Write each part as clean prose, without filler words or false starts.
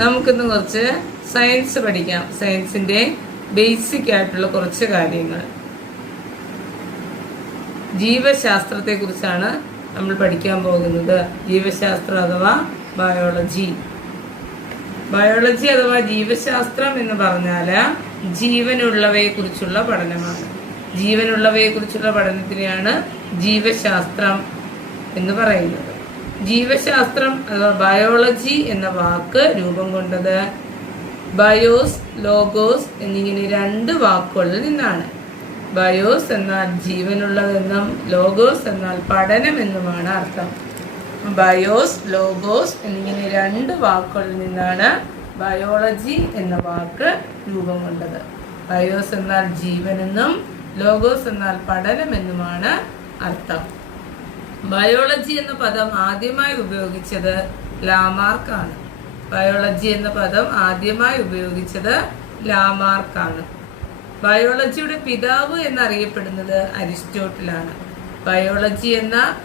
നമുക്കിന്ന് കുറച്ച് സയൻസ് പഠിക്കാം. സയൻസിന്റെ ബേസിക് ആയിട്ടുള്ള കുറച്ച് കാര്യങ്ങൾ. ജീവശാസ്ത്രത്തെ കുറിച്ചാണ് നമ്മൾ പഠിക്കാൻ പോകുന്നത്. ജീവശാസ്ത്രം അഥവാ ബയോളജി. ബയോളജി അഥവാ ജീവശാസ്ത്രം എന്ന് പറഞ്ഞാൽ ജീവനുള്ളവയെ കുറിച്ചുള്ള പഠനമാണ്. ജീവനുള്ളവയെ കുറിച്ചുള്ള പഠനത്തിനെയാണ് ജീവശാസ്ത്രം എന്ന് പറയുന്നത്. ജീവശാസ്ത്രം അഥവാ ബയോളജി എന്ന വാക്ക് രൂപം കൊണ്ടത് ബയോസ്, ലോഗോസ് എന്നിങ്ങനെ രണ്ട് വാക്കുകളിൽ നിന്നാണ്. ബയോസ് എന്നാൽ ജീവനുള്ളതെന്നും ലോഗോസ് എന്നാൽ പഠനം എന്നുമാണ് അർത്ഥം. ബയോസ്, ലോഗോസ് എന്നിങ്ങനെ രണ്ട് വാക്കുകളിൽ നിന്നാണ് ബയോളജി എന്ന വാക്ക് രൂപം കൊണ്ടത്. ബയോസ് എന്നാൽ ജീവനെന്നും ലോഗോസ് എന്നാൽ പഠനം എന്നുമാണ് അർത്ഥം. ബയോളജി എന്ന പദം ആദ്യമായി ഉപയോഗിച്ചത് ലാമാർക്കാണ്. ബയോളജി എന്ന പദം ആദ്യമായി ഉപയോഗിച്ചത് ലാമാർക്കാണ്. ബയോളജിയുടെ പിതാവ് എന്നറിയപ്പെടുന്നത് അരിസ്റ്റോട്ടിലാണ്. ബയോളജി എന്ന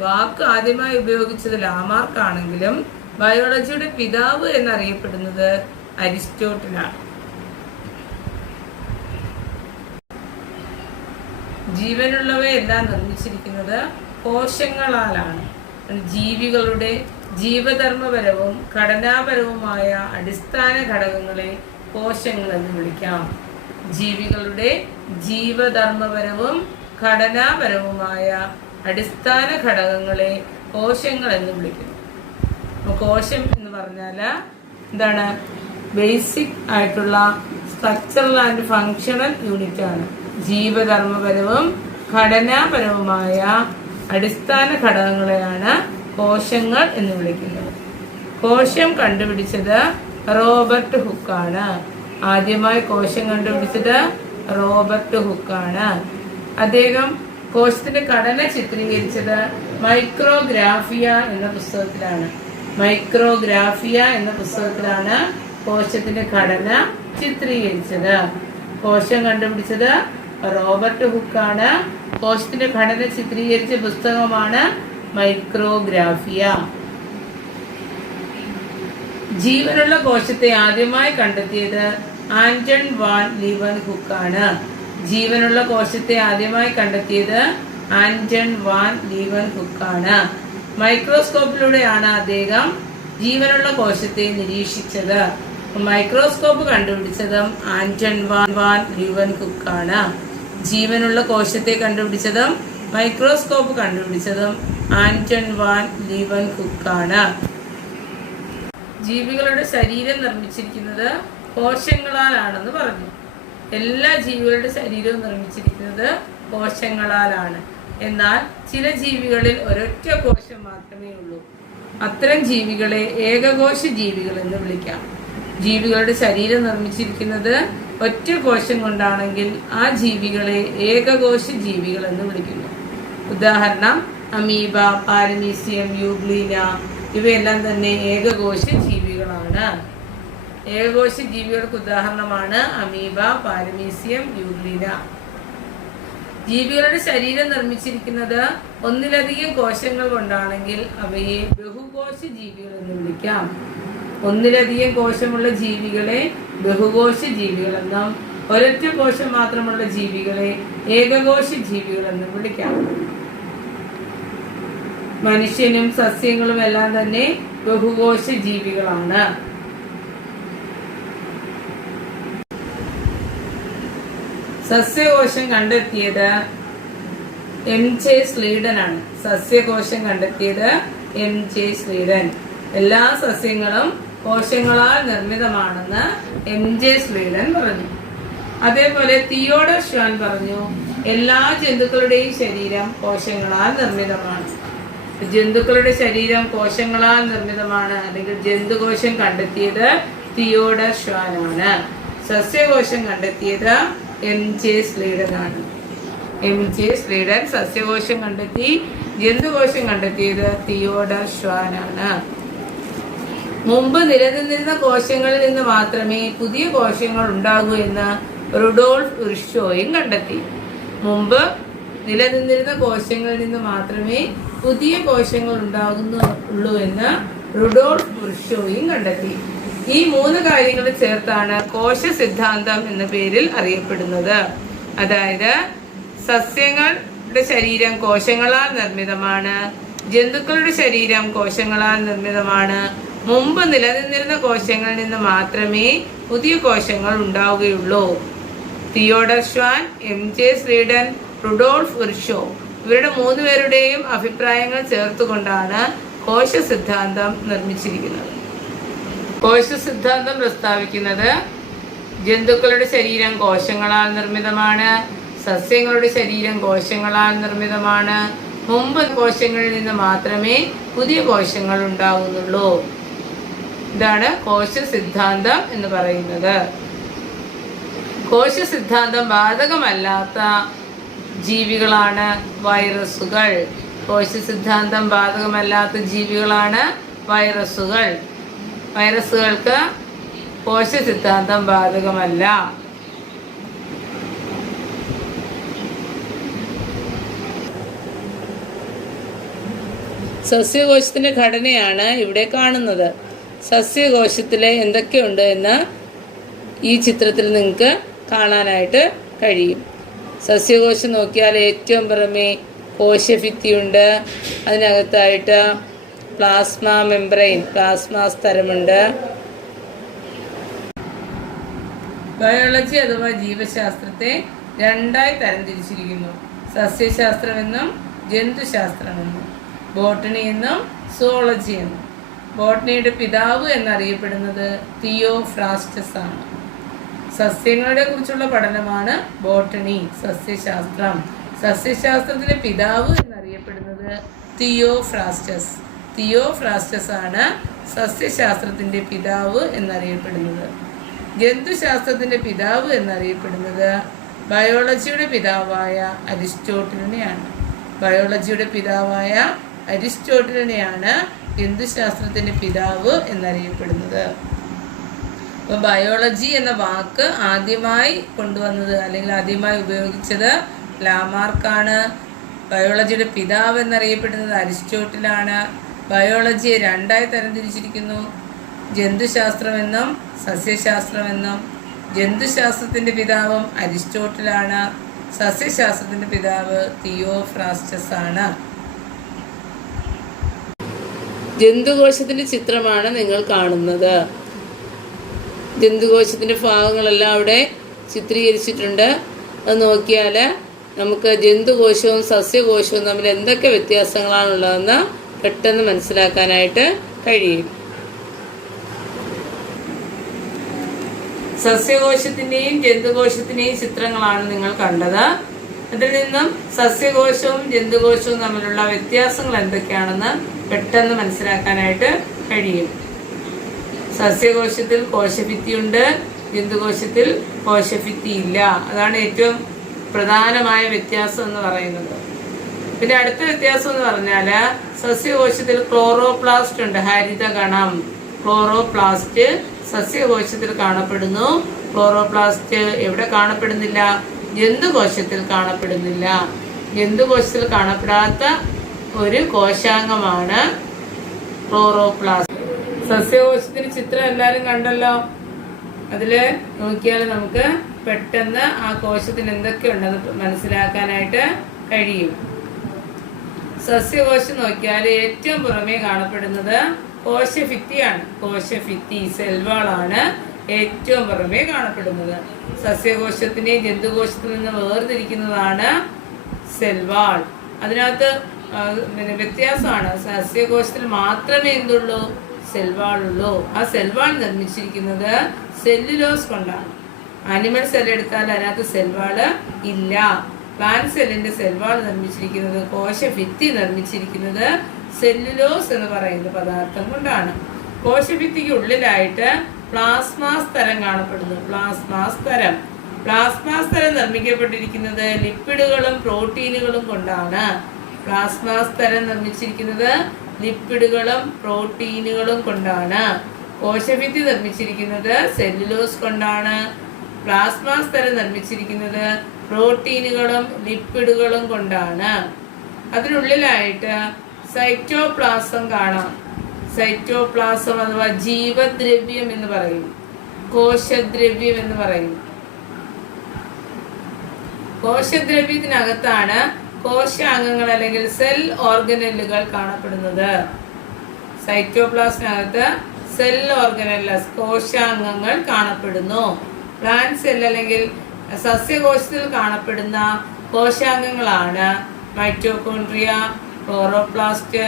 വാക്ക് ആദ്യമായി ഉപയോഗിച്ചത് ലാമാർക്കാണെങ്കിലും ബയോളജിയുടെ പിതാവ് എന്നറിയപ്പെടുന്നത് അരിസ്റ്റോട്ടിലാണ്. ജീവനുള്ളവയെല്ലാം നിർമ്മിച്ചിരിക്കുന്നത് കോശങ്ങളാലാണ്. ജീവികളുടെ ജീവധർമ്മപരവും ഘടനാപരവുമായ അടിസ്ഥാന ഘടകങ്ങളെ കോശങ്ങൾ എന്ന് വിളിക്കാം. ജീവികളുടെ ജീവധർമ്മപരവും ഘടനാപരവുമായ അടിസ്ഥാന ഘടകങ്ങളെ കോശങ്ങൾ എന്ന് വിളിക്കുന്നു. കോശം എന്ന് പറഞ്ഞാൽ എന്താണ്? ബേസിക് ആയിട്ടുള്ള സ്ട്രക്ചറൽ ആൻഡ് ഫങ്ഷണൽ യൂണിറ്റ് ആണ്. ജീവധർമ്മപരവും ഘടനാപരവുമായ അടിസ്ഥാന ഘടകങ്ങളെയാണ് കോശങ്ങൾ എന്ന് വിളിക്കുന്നത്. കോശം കണ്ടുപിടിച്ചത് റോബർട്ട് ഹുക്കാണ്. ആദ്യമായി കോശം കണ്ടുപിടിച്ചത് റോബർട്ട് ഹുക്കാണ്. അദ്ദേഹം കോശത്തിന്റെ ഘടന ചിത്രീകരിച്ചത് മൈക്രോഗ്രാഫിയ എന്ന പുസ്തകത്തിലാണ്. മൈക്രോഗ്രാഫിയ എന്ന പുസ്തകത്തിലാണ് കോശത്തിന്റെ ഘടന ചിത്രീകരിച്ചത്. കോശം കണ്ടുപിടിച്ചത് റോബർട്ട് ഹുക്കാണ്. കോശത്തിന്റെ ഘടന ചിത്രീകരിച്ച പുസ്തകമാണ് മൈക്രോഗ്രാഫിയ. ജീവനുള്ള കോശത്തെ ആദ്യമായി കണ്ടെത്തിയത് ആന്റൺ വാൻ ലീവൻ ഹുക്കാണ്. ജീവനുള്ള കോശത്തെ ആദ്യമായി കണ്ടെത്തിയത് ആന്റൺ വാൻ ലീവൻ ഹുക്കാണ്. മൈക്രോസ്കോപ്പിലൂടെയാണ് അദ്ദേഹം ജീവനുള്ള കോശത്തെ നിരീക്ഷിച്ചത്. മൈക്രോസ്കോപ്പ് കണ്ടുപിടിച്ചതും ആന്റൺ വാൻ ലീവൻ ഹുക്കാണ്. ജീവനുള്ള കോശത്തെ കണ്ടുപിടിച്ചതും മൈക്രോസ്കോപ്പ് കണ്ടുപിടിച്ചതും ആന്റൺ വാൻ ലീവൻ ഹുക്കാണ്. ജീവികളുടെ ശരീരം നിർമ്മിച്ചിരിക്കുന്നത് കോശങ്ങളാലാണെന്ന് പറഞ്ഞു. എല്ലാ ജീവികളുടെ ശരീരവും നിർമ്മിച്ചിരിക്കുന്നത് കോശങ്ങളാലാണ്. എന്നാൽ ചില ജീവികളിൽ ഒരൊറ്റ കോശം മാത്രമേ ഉള്ളൂ. അത്തരം ജീവികളെ ഏകകോശ ജീവികൾ എന്ന് വിളിക്കാം. ജീവികളുടെ ശരീരം നിർമ്മിച്ചിരിക്കുന്നത് ഒറ്റ കോശം കൊണ്ടാണെങ്കിൽ ആ ജീവികളെ ഏകകോശ ജീവികൾ എന്ന് വിളിക്കുന്നു. ഉദാഹരണം അമീബ, പാരമീസിയം, യൂഗ്ലീന ഇവയെല്ലാം തന്നെ ഏകകോശ ജീവികളാണ്. ഏകകോശ ജീവികൾക്ക് ഉദാഹരണമാണ് അമീബ, പാരമീസിയം, യൂഗ്ലീന. ജീവികളുടെ ശരീരം നിർമ്മിച്ചിരിക്കുന്നത് ഒന്നിലധികം കോശങ്ങൾ കൊണ്ടാണെങ്കിൽ അവയെ ബഹുകോശ ജീവികൾ എന്ന് വിളിക്കാം. ഒന്നിലധികം കോശമുള്ള ജീവികളെ ബഹുകോശ ജീവികളെന്നും ഒരൊറ്റ കോശം മാത്രമുള്ള ജീവികളെ ഏകകോശ ജീവികളെന്നും വിളിക്കാം. മനുഷ്യനും സസ്യങ്ങളും എല്ലാം തന്നെ ബഹുകോശ ജീവികളാണ്. സസ്യകോശം കണ്ടെത്തിയത് എം.ജെ. സ്ലീഡൻ ആണ്. സസ്യകോശം കണ്ടെത്തിയത് എം.ജെ. സ്ലീഡൻ. എല്ലാ സസ്യങ്ങളും കോശങ്ങളാൽ നിർമ്മിതമാണെന്ന് എം.ജെ. സ്ലീഡൻ പറഞ്ഞു. അതേപോലെ തിയോഡർ ഷ്വാൻ പറഞ്ഞു എല്ലാ ജന്തുക്കളുടെയും ശരീരം കോശങ്ങളാൽ നിർമ്മിതമാണ്. ജന്തുക്കളുടെ ശരീരം കോശങ്ങളാൽ നിർമ്മിതമാണ് അല്ലെങ്കിൽ ജന്തുകോശം കണ്ടെത്തിയത് തിയോഡർ ഷ്വാൻ ആണ്. സസ്യകോശം കണ്ടെത്തിയത് എം.ജെ. സ്ലീഡൻ ആണ്. എം.ജെ. സ്ലീഡൻ സസ്യകോശം കണ്ടെത്തി. ജന്തുകോശം കണ്ടെത്തിയത് തിയോഡർ ഷ്വാൻ ആണ്. മുമ്പ് നിലനിന്നിരുന്ന കോശങ്ങളിൽ നിന്ന് മാത്രമേ പുതിയ കോശങ്ങൾ ഉണ്ടാകൂ എന്ന് റുഡോൾഫ് വിർഷോയും കണ്ടെത്തി. മുമ്പ് നിലനിന്നിരുന്ന കോശങ്ങളിൽ നിന്ന് മാത്രമേ പുതിയ കോശങ്ങൾ ഉണ്ടാകുന്നുള്ളൂ എന്ന് റുഡോൾഫ് വിർഷോയും കണ്ടെത്തി. ഈ 3 കാര്യങ്ങൾ ചേർത്താണ് കോശ സിദ്ധാന്തം എന്ന പേരിൽ അറിയപ്പെടുന്നത്. അതായത് സസ്യങ്ങളുടെ ശരീരം കോശങ്ങളാൽ നിർമ്മിതമാണ്, ജന്തുക്കളുടെ ശരീരം കോശങ്ങളാൽ നിർമ്മിതമാണ്, മുമ്പ് നിലനിന്നിരുന്ന കോശങ്ങളിൽ നിന്ന് മാത്രമേ പുതിയ കോശങ്ങൾ ഉണ്ടാവുകയുള്ളൂ. തിയോഡർ ഷ്വാൻ, MJ സ്വീഡൻ, റുഡോൾഫ് വിർഷോ ഇവരുടെ 3 പേരുടെയും അഭിപ്രായങ്ങൾ ചേർത്തുകൊണ്ടാണ് കോശ സിദ്ധാന്തം നിർമ്മിച്ചിരിക്കുന്നത്. കോശ സിദ്ധാന്തം പ്രസ്താവിക്കുന്നത് ജന്തുക്കളുടെ ശരീരം കോശങ്ങളാൽ നിർമ്മിതമാണ്, സസ്യങ്ങളുടെ ശരീരം കോശങ്ങളാൽ നിർമ്മിതമാണ്, മുമ്പ് കോശങ്ങളിൽ നിന്ന് മാത്രമേ പുതിയ കോശങ്ങൾ ഉണ്ടാകുന്നുള്ളൂ. ഇതാണ് കോശ സിദ്ധാന്തം എന്ന് പറയുന്നത്. കോശ സിദ്ധാന്തം ബാധകമല്ലാത്ത ജീവികളാണ് വൈറസുകൾ. കോശ സിദ്ധാന്തം ബാധകമല്ലാത്ത ജീവികളാണ് വൈറസുകൾ. വൈറസുകൾക്ക് കോശ സിദ്ധാന്തം ബാധകമല്ല. സസ്യകോശത്തിന്റെ ഘടനയാണ് ഇവിടെ കാണുന്നത്. സസ്യകോശത്തിലെ എന്തൊക്കെയുണ്ട് എന്ന് ഈ ചിത്രത്തിൽ നിങ്ങൾക്ക് കാണാനായിട്ട് കഴിയും. സസ്യകോശം നോക്കിയാൽ ഏറ്റവും പുറമേ കോശഭിത്തിയുണ്ട്. അതിനകത്തായിട്ട് പ്ലാസ്മ മെംബ്രെയിൻ, പ്ലാസ്മ സ്തരമുണ്ട്. ബയോളജി അഥവാ ജീവശാസ്ത്രത്തെ 2ആയി തരംതിരിച്ചിരിക്കുന്നു. സസ്യശാസ്ത്രമെന്നും ജന്തുശാസ്ത്രമെന്നും, ബോട്ടണി എന്നും സുവോളജി എന്നും. ബോട്ടണിയുടെ പിതാവ് എന്നറിയപ്പെടുന്നത് തിയോഫ്രാസ്റ്റസ് ആണ്. സസ്യങ്ങളെ കുറിച്ചുള്ള പഠനമാണ് ബോട്ടണി, സസ്യശാസ്ത്രം. സസ്യശാസ്ത്രത്തിലെ പിതാവ് എന്നറിയപ്പെടുന്നത് തിയോഫ്രാസ്റ്റസ്. തിയോഫ്രാസ്റ്റസ് ആണ് സസ്യശാസ്ത്രത്തിന്റെ പിതാവ് എന്നറിയപ്പെടുന്നത്. ജന്തുശാസ്ത്രത്തിന്റെ പിതാവ് എന്നറിയപ്പെടുന്നത് ബയോളജിയുടെ പിതാവായ അരിസ്റ്റോട്ടിലിനെയാണ്. ബയോളജിയുടെ പിതാവായ അരിസ്റ്റോട്ടിലിനെയാണ് ജന്തുശാസ്ത്രത്തിന്റെ പിതാവ് എന്നറിയപ്പെടുന്നത്. അപ്പോൾ ബയോളജി എന്ന വാക്ക് ആദ്യമായി കൊണ്ടുവന്നത് അല്ലെങ്കിൽ ആദ്യമായി ഉപയോഗിച്ചത് ലാമാർക്കാണ്. ബയോളജിയുടെ പിതാവ് എന്നറിയപ്പെടുന്നത് അരിസ്റ്റോട്ടിലാണ്. ബയോളജിയെ 2ആയി തരംതിരിച്ചിരിക്കുന്നു, ജന്തുശാസ്ത്രമെന്നും സസ്യശാസ്ത്രമെന്നും. ജന്തുശാസ്ത്രത്തിന്റെ പിതാവും അരിസ്റ്റോട്ടിലാണ്, സസ്യശാസ്ത്രത്തിന്റെ പിതാവ് തിയോഫ്രാസ്റ്റസ് ആണ്. ജന്തുകോശത്തിന്റെ ചിത്രമാണ് നിങ്ങൾ കാണുന്നത്. ജന്തുകോശത്തിന്റെ ഭാഗങ്ങളെല്ലാം അവിടെ ചിത്രീകരിച്ചിട്ടുണ്ട്. അത് നോക്കിയാൽ നമുക്ക് ജന്തുകോശവും സസ്യകോശവും തമ്മിൽ എന്തൊക്കെ വ്യത്യാസങ്ങളാണുള്ളതെന്ന് പെട്ടെന്ന് മനസ്സിലാക്കാനായിട്ട് കഴിയും. സസ്യകോശത്തിന്റെയും ജന്തുകോശത്തിന്റെയും ചിത്രങ്ങളാണ് നിങ്ങൾ കണ്ടത്. അതിൽ നിന്നും സസ്യകോശവും ജന്തുകോശവും തമ്മിലുള്ള വ്യത്യാസങ്ങൾ എന്തൊക്കെയാണെന്ന് പെട്ടെന്ന് മനസ്സിലാക്കാനായിട്ട് കഴിയും. സസ്യകോശത്തിൽ കോശഭിത്തിയുണ്ട്, ജന്തുകോശത്തിൽ കോശഭിത്തി ഇല്ല. അതാണ് ഏറ്റവും പ്രധാനമായ വ്യത്യാസം എന്ന് പറയുന്നത്. പിന്നെ അടുത്ത വ്യത്യാസം എന്ന് പറഞ്ഞാൽ സസ്യകോശത്തിൽ ക്ലോറോപ്ലാസ്റ്റ് ഉണ്ട്, ഹരിതകണം. ക്ലോറോപ്ലാസ്റ്റ് സസ്യകോശത്തിൽ കാണപ്പെടുന്നു. ക്ലോറോപ്ലാസ്റ്റ് എവിടെ കാണപ്പെടുന്നില്ല? ജന്തുകോശത്തിൽ കാണപ്പെടുന്നില്ല. ജന്തുകോശത്തിൽ കാണപ്പെടാത്ത ഒരു കോശാംഗമാണ് ക്ലോറോപ്ലാസ്റ്റ്. സസ്യകോശത്തിന്റെ ചിത്രം എല്ലാവരും കണ്ടല്ലോ. അതില് നോക്കിയാൽ നമുക്ക് പെട്ടെന്ന് ആ കോശത്തിന് എന്തൊക്കെയുണ്ടെന്ന് മനസ്സിലാക്കാനായിട്ട് കഴിയും. സസ്യകോശം നോക്കിയാൽ ഏറ്റവും പുറമേ കാണപ്പെടുന്നത് കോശഭിത്തിയാണ്. കോശഭിത്തി, സെൽവാളാണ് ഏറ്റവും പുറമേ കാണപ്പെടുന്നത്. സസ്യകോശത്തിനെ ജന്തുകോശത്തിൽ നിന്ന് വേർതിരിക്കുന്നതാണ് സെൽവാൾ. അതിനകത്ത് വ്യത്യാസമാണ്. സസ്യകോശത്തിൽ മാത്രമേ എന്തുള്ളൂ? സെൽവാൾ ഉള്ളൂ. ആ സെൽവാൾ നിർമ്മിച്ചിരിക്കുന്നത് സെല്ലുലോസ് കൊണ്ടാണ്. ആനിമൽ സെൽ എടുത്താൽ അതിനകത്ത് സെൽവാള് ഇല്ല. പ്ലാന്റ് സെല്ലിന്റെ സെൽവാൾ നിർമ്മിച്ചിരിക്കുന്നത്, കോശഭിത്തി നിർമ്മിച്ചിരിക്കുന്നത് സെല്ലുലോസ് എന്ന് പറയുന്ന പദാർത്ഥം കൊണ്ടാണ്. കോശഭിത്തിക്ക് ഉള്ളിലായിട്ട് പ്ലാസ്മാ സ്തരം കാണപ്പെടുന്നു. പ്ലാസ്മാ സ്തരം നിർമ്മിക്കപ്പെട്ടിരിക്കുന്നത് ലിപ്പിഡുകളും പ്രോട്ടീനുകളും കൊണ്ടാണ്. പ്ലാസ്മാ സ്തരം നിർമ്മിച്ചിരിക്കുന്നത് ലിപ്പിഡുകളും പ്രോട്ടീനുകളും കൊണ്ടാണ്. കോശഭിത്തി നിർമ്മിച്ചിരിക്കുന്നത് സെല്ലുലോസ് കൊണ്ടാണ്. പ്ലാസ്മാ സ്തരം നിർമ്മിച്ചിരിക്കുന്നത് പ്രോട്ടീനുകളും ലിപ്പിഡുകളും കൊണ്ടാണ്. അതിനുള്ളിലായിട്ട് സൈറ്റോപ്ലാസം കാണാം. സൈറ്റോപ്ലാസം അഥവാ ജീവദ്രവ്യം എന്ന് പറയും, കോശദ്രവ്യം എന്ന് പറയും. കോശദ്രവ്യത്തിനകത്താണ് കോശാംഗങ്ങൾ അല്ലെങ്കിൽ സെൽ ഓർഗനലുകൾ കാണപ്പെടുന്നത്. സൈറ്റോപ്ലാസ്റ്റിനകത്ത് സെൽ ഓർഗനല്ലസ് കോശാംഗങ്ങൾ കാണപ്പെടുന്നു. പ്ലാന്റ് സെൽ അല്ലെങ്കിൽ സസ്യകോശത്തിൽ കാണപ്പെടുന്ന കോശാംഗങ്ങളാണ് mitochondria, chloroplast,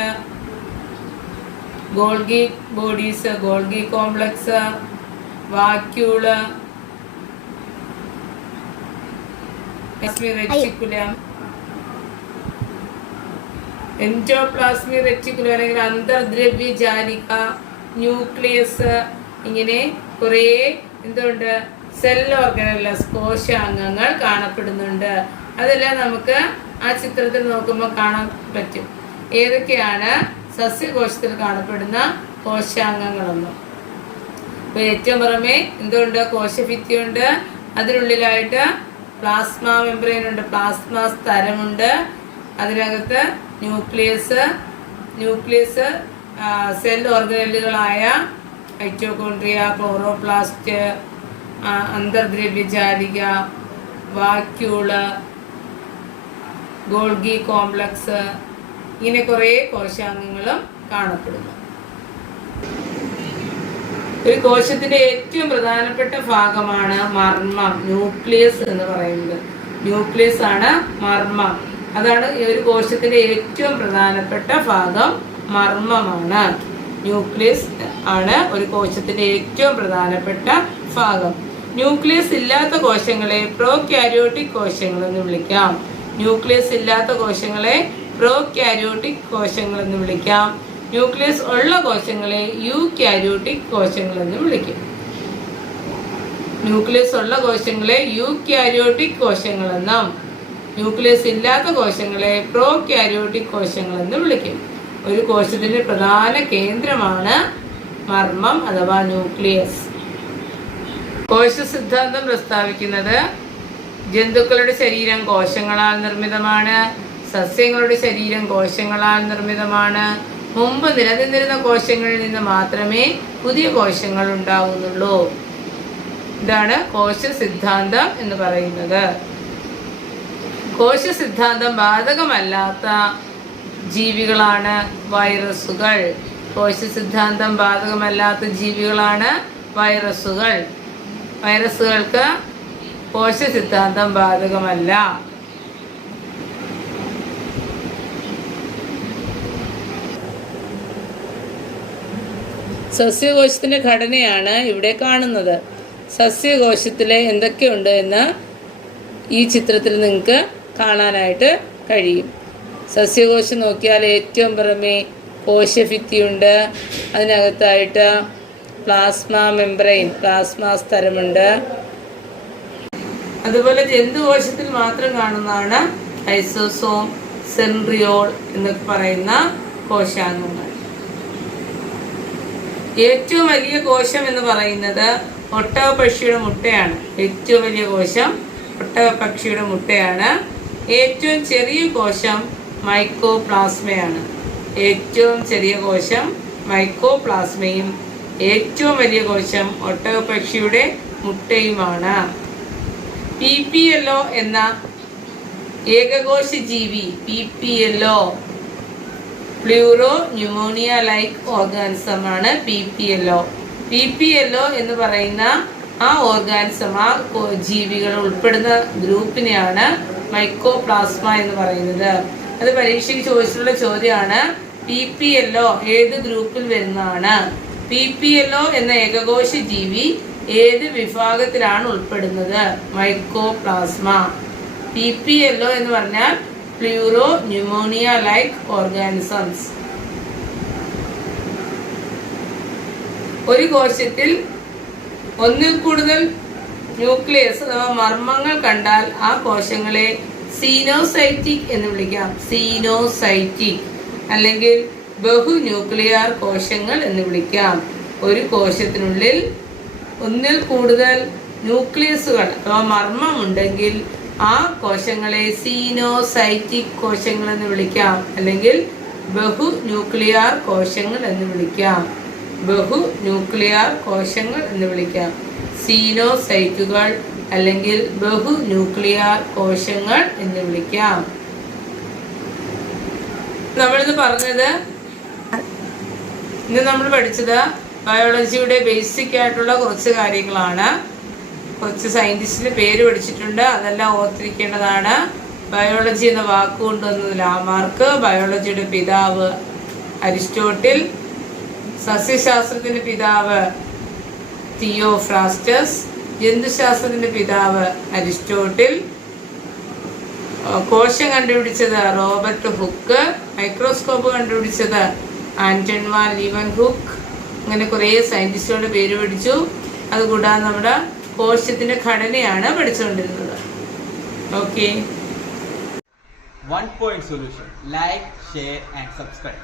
Golgi bodies, Golgi complex, vacuole, reticulum, endoplasmic reticulum അല്ലെങ്കിൽ അന്തർദ്രവ്യ ജാലിക, ന്യൂക്ലിയസ്, ഇങ്ങനെ കുറേ എന്തുണ്ട് സെൽ ഓർഗനല്ലസ് കോശാംഗങ്ങൾ കാണപ്പെടുന്നുണ്ട്. അതെല്ലാം നമുക്ക് ആ ചിത്രത്തിൽ നോക്കുമ്പോൾ കാണാൻ പറ്റും. ഏതൊക്കെയാണ് സസ്യകോശത്തിൽ കാണപ്പെടുന്ന കോശാംഗങ്ങളെന്നും. അപ്പോൾ ഏറ്റവും പുറമെ എന്തുണ്ട്, കോശഭിത്തിയുണ്ട്, അതിനുള്ളിലായിട്ട് പ്ലാസ്മ മെംബ്രെയിൻ ഉണ്ട്, പ്ലാസ്മ സ്തരമുണ്ട്, അതിനകത്ത് ന്യൂക്ലിയസ് സെൽ ഓർഗനലുകളായ മൈറ്റോകോൺട്രിയ, ക്ലോറോപ്ലാസ്റ്റ്, അന്തർദ്രവ്യജാലിക, വാക്യൂള്, ഗോൾഗി കോംപ്ലക്സ്, ഇങ്ങനെ കുറേ കോശാംഗങ്ങളും കാണപ്പെടുന്നു. ഒരു കോശത്തിന്റെ ഏറ്റവും പ്രധാനപ്പെട്ട ഭാഗമാണ് മർമ്മം, ന്യൂക്ലിയസ് എന്ന് പറയുന്നത്. ന്യൂക്ലിയസ് ആണ് മർമ്മം. അതാണ് ഒരു കോശത്തിന്റെ ഏറ്റവും പ്രധാനപ്പെട്ട ഭാഗം, മർമ്മമാണ്. ന്യൂക്ലിയസ് ആണ് ഒരു കോശത്തിന്റെ ഏറ്റവും പ്രധാനപ്പെട്ട ഭാഗം. ന്യൂക്ലിയസ് ഇല്ലാത്ത കോശങ്ങളെ പ്രോകാരിയോട്ടിക് കോശങ്ങൾ എന്ന് വിളിക്കാം. ന്യൂക്ലിയസ് ഇല്ലാത്ത കോശങ്ങളെ പ്രോകാരിയോട്ടിക് കോശങ്ങൾ എന്ന് വിളിക്കാം. ന്യൂക്ലിയസ് ഉള്ള കോശങ്ങളെ യൂകാരിയോട്ടിക് കോശങ്ങൾ എന്ന് വിളിക്കും. ന്യൂക്ലിയസ് ഉള്ള കോശങ്ങളെ യൂകാരിയോട്ടിക് കോശങ്ങളെന്നും ന്യൂക്ലിയസ് ഇല്ലാത്ത കോശങ്ങളെ പ്രോകാരിയോട്ടിക് കോശങ്ങൾ എന്ന് വിളിക്കും. ഒരു കോശത്തിന്റെ പ്രധാന കേന്ദ്രമാണ് മർമ്മം അഥവാ ന്യൂക്ലിയസ്. കോശ സിദ്ധാന്തം പ്രസ്താവിക്കുന്നത് ജന്തുക്കളുടെ ശരീരം കോശങ്ങളാൽ നിർമ്മിതമാണ്, സസ്യങ്ങളുടെ ശരീരം കോശങ്ങളാൽ നിർമ്മിതമാണ്. മുമ്പ് നിലനിന്നിരുന്ന കോശങ്ങളിൽ നിന്ന് മാത്രമേ പുതിയ കോശങ്ങൾ ഉണ്ടാകുന്നുള്ളൂ. ഇതാണ് കോശ സിദ്ധാന്തം എന്ന് പറയുന്നത്. കോശ സിദ്ധാന്തം ബാധകമല്ലാത്ത ജീവികളാണ് വൈറസുകൾ. കോശ സിദ്ധാന്തം ബാധകമല്ലാത്ത ജീവികളാണ് വൈറസുകൾ. വൈറസുകൾക്ക് കോശ സിദ്ധാന്തം ബാധകമല്ല. സസ്യകോശത്തിന്റെ ഘടനയാണ് ഇവിടെ കാണുന്നത്. സസ്യകോശത്തിലെ എന്തൊക്കെയുണ്ട് എന്ന് ഈ ചിത്രത്തിൽ നിങ്ങൾക്ക് കാണാനായിട്ട് കഴിയും. സസ്യകോശം നോക്കിയാൽ ഏറ്റവും പുറമെ കോശഭിത്തിയുണ്ട്, അതിനകത്തായിട്ട് പ്ലാസ്മ മെംബ്രെയിൻ, പ്ലാസ്മ സ്തരമുണ്ട്. അതുപോലെ ജന്തുകോശത്തിൽ മാത്രം കാണുന്നതാണ് ലൈസോസോം, സെൻട്രിയോൾ എന്നൊക്കെ പറയുന്ന കോശാംഗങ്ങൾ. ഏറ്റവും വലിയ കോശം എന്ന് പറയുന്നത് ഒട്ടകപ്പക്ഷിയുടെ മുട്ടയാണ്. ഏറ്റവും വലിയ കോശം ഒട്ടകപ്പക്ഷിയുടെ മുട്ടയാണ്. ഏറ്റവും ചെറിയ കോശം മൈക്കോപ്ലാസ്മയാണ്. ഏറ്റവും ചെറിയ കോശം മൈക്കോപ്ലാസ്മയും ഏറ്റവും വലിയ കോശം ഒട്ടകപ്പക്ഷിയുടെ മുട്ടയുമാണ്. PPLO എന്ന ഏകകോശ ജീവി, PPLO pleuro pneumonia like organism ആണ് PPLO. PPLO എന്ന് പറയുന്ന ആ ഓർഗാനിസം, ആ ജീവികൾ ഉൾപ്പെടുന്ന ഗ്രൂപ്പിനെയാണ് മൈക്കോപ്ലാസ്മ എന്ന് പറയുന്നത്. അത് പരീക്ഷയ്ക്ക് ചോദിച്ചിട്ടുള്ള ചോദ്യമാണ്. PPLO ഏത് ഗ്രൂപ്പിൽ വരുന്നതാണ്? PPLO എന്ന ഏകകോശ ജീവി ഏത് വിഭാഗത്തിലാണ് ഉൾപ്പെടുന്നത്? മൈക്കോപ്ലാസ്മ. PPLO എന്ന് പറഞ്ഞാൽ പ്ലൂറോ ന്യൂമോണിയ ലൈക്ക് ഓർഗാനിസംസ്. ഒരു കോശത്തിൽ ഒന്നിൽ കൂടുതൽ ന്യൂക്ലിയസ് അഥവാ മർമ്മങ്ങൾ കണ്ടാൽ ആ കോശങ്ങളെ സീനോസൈറ്റിക് എന്ന് വിളിക്കാം. സീനോസൈറ്റിക് അല്ലെങ്കിൽ ബഹുന്യൂക്ലിയർ കോശങ്ങൾ എന്ന് വിളിക്കാം. ഒരു കോശത്തിനുള്ളിൽ ഒന്നിൽ കൂടുതൽ ന്യൂക്ലിയസുകൾ അഥവാ മർമ്മം ഉണ്ടെങ്കിൽ ആ കോശങ്ങളെ സീനോസൈറ്റിക് കോശങ്ങൾ എന്ന് വിളിക്കാം, അല്ലെങ്കിൽ ബഹു ന്യൂക്ലിയർ കോശങ്ങൾ എന്ന് വിളിക്കാം. ബഹു ന്യൂക്ലിയർ കോശങ്ങൾ എന്ന് വിളിക്കാം. സീനോസൈറ്റുകൾ അല്ലെങ്കിൽ ബഹു ന്യൂക്ലിയർ കോശങ്ങൾ എന്ന് വിളിക്കാം. നമ്മളിത് പറഞ്ഞത്, ഇന്ന് നമ്മൾ പഠിച്ചത് ബയോളജിയുടെ ബേസിക് ആയിട്ടുള്ള കുറച്ച് കാര്യങ്ങളാണ്. കുറച്ച് സയൻറ്റിസ്റ്റിൻ്റെ പേര് പഠിച്ചിട്ടുണ്ട്, അതെല്ലാം ഓർത്തിരിക്കേണ്ടതാണ്. ബയോളജി എന്ന വാക്ക് കൊണ്ടുവന്നത് ലാമാർക്ക്, ബയോളജിയുടെ പിതാവ് അരിസ്റ്റോട്ടിൽ, സസ്യശാസ്ത്രത്തിൻ്റെ പിതാവ് തിയോഫ്രാസ്റ്റസ്, ജന്തുശാസ്ത്രത്തിൻ്റെ പിതാവ് അരിസ്റ്റോട്ടിൽ, കോശം കണ്ടുപിടിച്ചത് റോബർട്ട് ഹുക്ക്, മൈക്രോസ്കോപ്പ് കണ്ടുപിടിച്ചത് ആന്റൺ വാൻ ലീവൻഹുക്ക്. അങ്ങനെ കുറേ സയൻറ്റിസ്റ്റുകളുടെ പേര് പഠിച്ചു. അതുകൂടാതെ നമ്മുടെ കോശത്തിൻ്റെ ഘടനയാണ് പഠിച്ചുകൊണ്ടിരുന്നത്. Okay. One point solution. Like, share and subscribe.